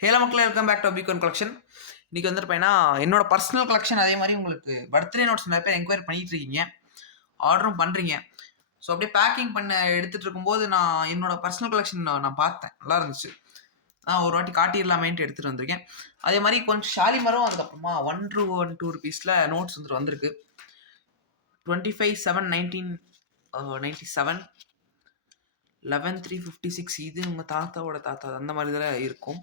Halo மக்களே, welcome back to பிகான் collection. இன்னைக்கு வந்துருப்பேன்னா என்னோட பர்சனல் கலெக்ஷன். அதே மாதிரி உங்களுக்கு பர்த்டே நோட்ஸ் நிறைய பேர் என்கொயரி பண்ணிட்டு இருக்கீங்க, ஆர்டரும் பண்ணுறீங்க. ஸோ அப்படியே பேக்கிங் பண்ண எடுத்துகிட்டு இருக்கும்போது நான் என்னோட பர்சனல் கலெக்ஷன் நான் பார்த்தேன், நல்லா இருந்துச்சு. நான் ஒரு வாட்டி காட்டிடலாமேன்ட்டு எடுத்துகிட்டு வந்திருக்கேன். அதே மாதிரி கொஞ்சம் ஷாலிமரும் அதுக்கப்புறமா 1 to 2 நோட்ஸ் வந்திருக்கு. 25/7/1997, 11/3/56. இது உங்கள் தாத்தாவோட தாத்தா அந்த மாதிரி தான் இருக்கும்.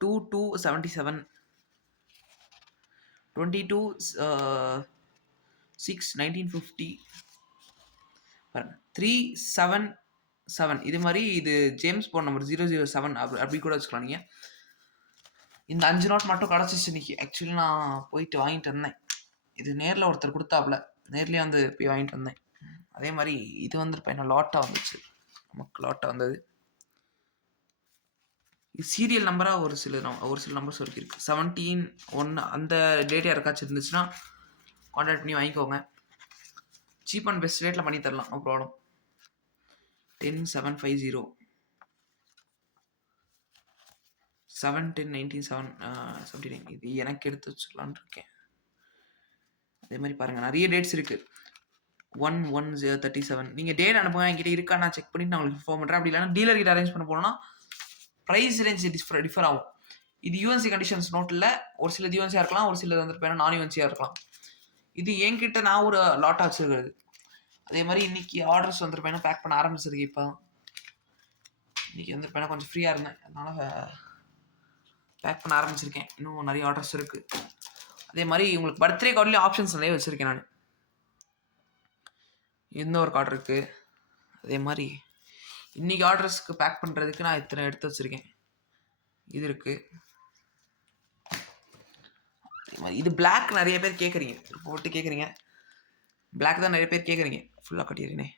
2/2/77, 22/6/1950, 3/7/7. இது மாதிரி இது ஜேம்ஸ் பாண்ட் நம்பர் 007 அப்படி கூட வச்சுக்கலாம் நீங்கள். இந்த 5 நோட் மட்டும் கிடச்சிச்சு இன்னைக்கு. ஆக்சுவலி நான் போயிட்டு வாங்கிட்டு வந்தேன். இது நேரில் ஒருத்தர் கொடுத்தாப்புல, நேர்லேயே வந்து போய் வாங்கிட்டு வந்தேன். அதே மாதிரி இது வந்துருப்பேன் என்ன லாட்டாக வந்துச்சு, நமக்கு லாட்டாக வந்தது. சீரியல் நம்பராக ஒரு சில நம்பர்ஸ் வரைக்கும் இருக்குது. 17/1 அந்த டேட் யாருக்காச்சும் இருந்துச்சுன்னா கான்டாக்ட் பண்ணி வாங்கிக்கோங்க. சீப் அண்ட் பெஸ்ட் ரேட்டில் பண்ணி தரலாம், நோ ப்ராப்ளம். 10/7/50, 7/10/1979. இது எனக்கு எடுத்து வச்சுக்கலான் இருக்கேன். அதே மாதிரி பாருங்கள், நிறைய டேட்ஸ் இருக்குது. 1/1/37. நீங்கள் டேட் அனுப்புங்க, என்கிட்ட இருக்கா நான் செக் பண்ணிவிட்டு நான் உங்களுக்கு இன்ஃபார்ம் பண்ணுறேன். அப்படி இல்லைனா டீலர் கிட்ட அரேஞ்ச் பண்ண போனோன்னா ப்ரைஸ் ரேஞ்ச் டிஃபர் ஆகும். இது யூஎன்சி கண்டிஷன்ஸ் நோட் இல்லை. ஒரு சில யூஎன்சியாக இருக்கலாம், ஒரு சிலது வந்துட்டு நான் யூஎன்சியாக இருக்கலாம். இது என்கிட்ட நான் ஒரு லாட்டாக வச்சுருக்கிறது. அதே மாதிரி இன்றைக்கி ஆர்டர்ஸ் வந்துருப்பேன், பேக் பண்ண ஆரம்பிச்சிருக்கு. இப்போ இன்றைக்கி வந்துருப்பேன், கொஞ்சம் ஃப்ரீயாக இருந்தேன், அதனால் பேக் பண்ண ஆரம்பிச்சிருக்கேன். இன்னும் நிறைய ஆர்டர்ஸ் இருக்குது. அதே மாதிரி உங்களுக்கு பர்த்டே கார்ட்லேயும் ஆப்ஷன்ஸ் நிறைய வச்சுருக்கேன் நான். இந்த ஒரு கார்டு இருக்குது. அதே மாதிரி இன்றைக்கி ஆர்டர்ஸ்க்கு பேக் பண்ணுறதுக்கு நான் இத்தனை எடுத்து வச்சுருக்கேன். இது இருக்குது. அதே மாதிரி இது பிளாக் நிறைய பேர் கேட்குறீங்க, போட்டு கேட்குறீங்க. பிளாக் தான் நிறைய பேர் கேட்குறீங்க. ஃபுல்லாக கட்டிடுறேனே,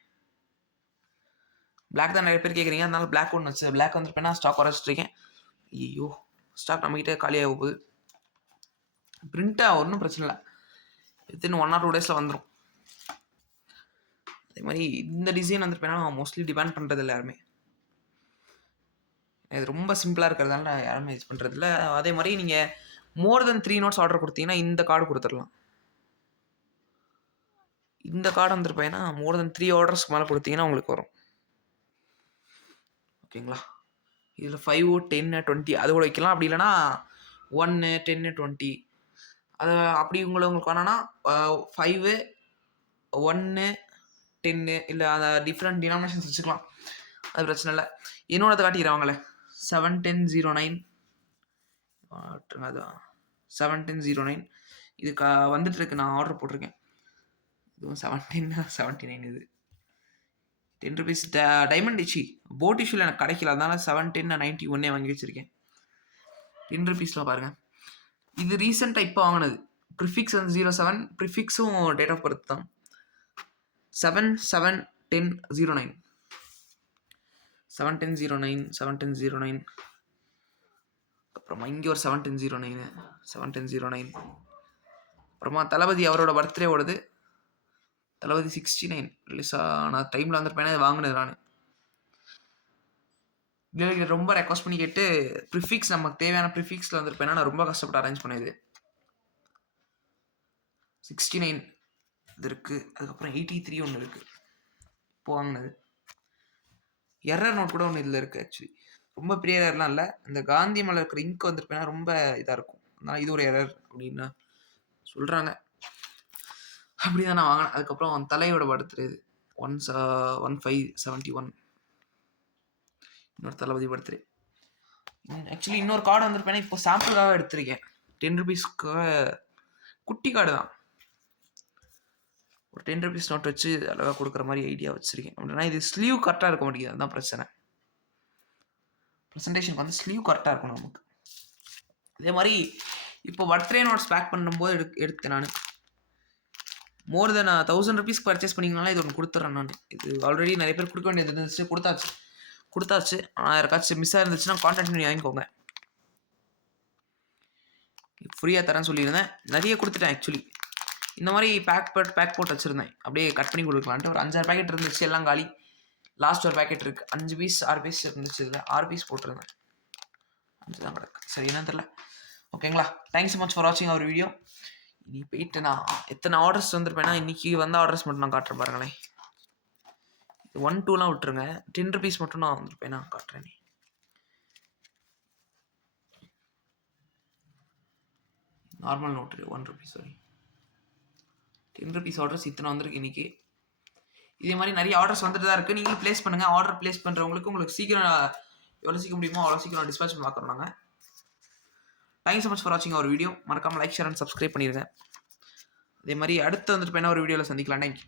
பிளாக் தான் நிறைய பேர் கேட்குறீங்க, அதனால பிளாக் ஒன்று வச்சு பிளாக் வந்துருப்பேன்னா ஸ்டாக் வர வச்சுருக்கேன். ஐயோ, ஸ்டாக் நம்மகிட்ட காலியாக போகுது. பிரிண்ட்டாக ஒன்றும் பிரச்சனை இல்லை, வித்தின் 1 or 2 days வந்துடும். அதே மாதிரி இந்த டிசைன் வந்துருப்பேன்னா மோஸ்ட்லி டிமாண்ட் பண்ணுறதில்ல யாருமே. இது ரொம்ப சிம்பிளாக இருக்கிறதால யாருமே யூஸ் பண்ணுறதில்ல. அதே மாதிரி நீங்கள் மோர் தென் 3 நோட்ஸ் ஆர்டர் கொடுத்தீங்கன்னா இந்த கார்டு கொடுத்துடலாம். இந்த கார்டு வந்துருப்பேன்னா மோர் தென் 3 ஆர்டர்ஸ்க்கு மேலே கொடுத்தீங்கன்னா உங்களுக்கு வரும். ஓகேங்களா? இதில் 5, 10, 20 அது கூட வைக்கலாம். அப்படி இல்லைனா 1, 10, 20 அது அப்படி உங்களுக்கு வேணான்னா 5, 1, 10 இல்லை அந்த டிஃப்ரெண்ட் டினாமினேஷன்ஸ் வச்சுக்கலாம், அது பிரச்சனை இல்லை. என்னோட காட்டிக்கிறாங்களே 7/10/09, அதுதான் 7/10/09. இது வந்துட்டுருக்கு, நான் ஆர்டர் போட்டிருக்கேன். இதுவும் 7/10/79. இது 10 rupees டைமண்ட் இஷ்யூ, போட் இஷ்யூவில் எனக்கு கிடைக்கல, அதனால 7/10/91 வாங்கி வச்சுருக்கேன். 10 rupeesல பாருங்கள். இது ரீசெண்டாக இப்போ வாங்கினது. ப்ரிஃபிக்ஸ் வந்து 07, ப்ரிஃபிக்ஸும் டேட் ஆஃப் பர்த் தான் 7/7/10/09. 7/10/09, 7/10/09. அப்புறமா இங்கே ஒரு 7/10/09, 7/10/09. அப்புறமா தளபதி அவரோட பர்த்டே ஓடுது. தளபதி 69 ரிலீஸ் ஆன டைமில் வந்துருப்பேன், வாங்கினது நான். இல்லை ரொம்ப ரெக்வஸ்ட் பண்ணி கேட்டு ப்ரிஃபிக்ஸ் நமக்கு தேவையான ப்ரிஃபிக்ஸில் வந்துருப்பேன்னா நான் ரொம்ப கஷ்டப்பட்டு அரேஞ்ச் பண்ணது. 69 இது இருக்குது. அதுக்கப்புறம் 83 ஒன்று இருக்குது, இப்போ வாங்கினது. எரர் நோட் கூட ஒன்று இதில் இருக்குது. ஆக்சுவலி ரொம்ப பெரிய எரர்லாம் இல்லை. இந்த காந்தி மலை இருக்கிற இங்க் வந்துருப்பேன்னா ரொம்ப இதாக இருக்கும், அதனால் இது ஒரு எரர் அப்படின்னு சொல்கிறாங்க. அப்படி தான் நான் வாங்கினேன். அதுக்கப்புறம் தலையோட பர்த்டே இது 1/5/71, இன்னொரு தளபதி பர்த்டே. ஆக்சுவலி இன்னொரு கார்டு வந்துருப்பேன்னா இப்போ சாம்பிளுக்காக எடுத்திருக்கேன். 10 rupeesக்காக குட்டி கார்டு தான். ஒரு 10 rupees நோட் வச்சு அழகாக கொடுக்குற மாதிரி ஐடியா வச்சுருக்கேன். அப்படின்னா இது ஸ்லீவ் கரெக்டாக இருக்க மாட்டேங்குது, அதுதான் பிரச்சனை. ப்ரெசன்டேஷனுக்கு வந்து ஸ்லீவ் கரெக்டாக இருக்கணும் நமக்கு. அதே மாதிரி இப்போ பர்த்டே நோட்ஸ் பேக் பண்ணும்போது எடுத்தேன் நான். மோர் தென் 1000 rupees பர்ச்சேஸ் பண்ணிங்கனால இது ஒன்று கொடுத்துட்றேன் நான். இது ஆல்ரெடி நிறைய பேர் கொடுக்க வேண்டியது இருந்துச்சு, கொடுத்தாச்சு. ஆனால் யாருக்காச்சும் மிஸ் ஆயிருந்துச்சுன்னா கான்டாக்ட் பண்ணி வாங்கிக்கோங்க, ஃப்ரீயாக தரேன்னு சொல்லியிருந்தேன். நிறைய கொடுத்துட்டேன் ஆக்சுவலி. இந்த மாதிரி பேக் போட்டு வச்சுருந்தேன், அப்படியே கட் பண்ணி கொடுக்கலான்ட்டு. ஒரு 5-6 பேக்கெட் இருந்துச்சு, எல்லாம் காலி. லாஸ்ட் ஒரு பேக்கெட் இருக்குது, 5 பீஸ் 6 பீஸ் இருந்துச்சு. இதில் 6 பீஸ் போட்டிருந்தேன். 5 தான் கிடக்கு. சரி என்னன்னு தெரியல. ஓகேங்களா? தேங்க்ஸ் ஸோ மச் ஃபார் வாட்சிங் அவர் வீடியோ. இனி போயிட்டு நான் எத்தனை ஆர்டர்ஸ் வந்திருப்பேன்னா இன்றைக்கி வந்த ஆர்டர்ஸ் மட்டும் நான் காட்டுறேன் பாருங்களேன். 1, 2லாம் விட்டுருங்க. 10 ருபீஸ் மட்டும் நான் வந்திருப்பேன் நான் காட்டுறேன். Normal note 1 rupees sorry 10 rupees orders இத்தனை வந்திருக்கு இன்றைக்கி. இதே மாதிரி நிறைய ஆர்டர்ஸ் வந்துட்டு தான் இருக்குது. நீங்களும் ப்ளேஸ் பண்ணுங்கள். ஆர்டர் ப்ளேஸ் பண்ணுறவங்களுக்கு உங்களுக்கு சீக்கிரம் எவ்வளோ சீக்கிரம் முடியுமோ அவ்வளோ சீக்கிரம் டிஸ்பேச் பண்ணி பார்க்குறோம் நாங்கள். தேங்க்ஸ் ஸோ மச் ஃபார் வாட்சிங் அவர் வீடியோ. மறக்காமல் லைக் ஷேர் அண்ட் சப்ஸ்கிரைப் பண்ணிடுங்க. அதே மாதிரி அடுத்து வந்துட்டு ஒரு வீடியோவில் சந்திக்கலாம். தேங்க்யூ.